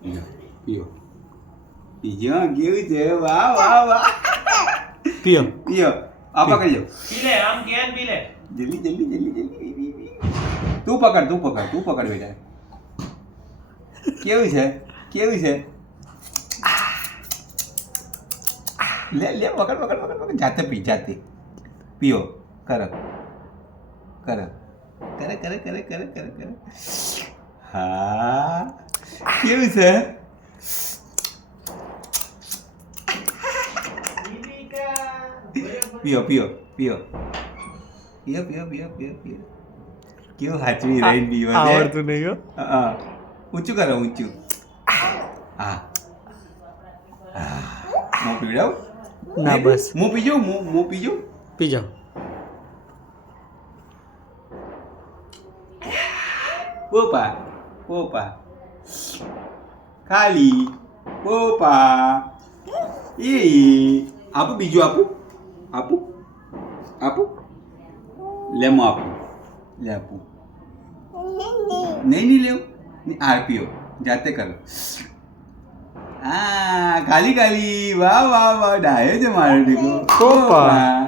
પીઓ પીઓ પીજો કેવું છે વાહ વાહ વાહ પીઓ પીઓ આપા કરી પી લે આમ કેન પી લે જલ્દી જલ્દી જલ્દી જલ્દી તું પકડ બેટા કેવું છે લે પકડ જાતે પીઓ કરે હા કેવું છે પીઓ કેવું હાચવી રહી પીવો છે આવડતું નહીં હો હા ઊંચું કરો હા હું પીવડાવું ના બસ હું પીજો પી જાઓ પોપા ખાલી પોપા એ આપું બીજું આપું લે હું આપું નહીં લેવું આ પીઓ જાતે કરો હા ખાલી વાહ ડાયો છે મારો દીકરો પોપા.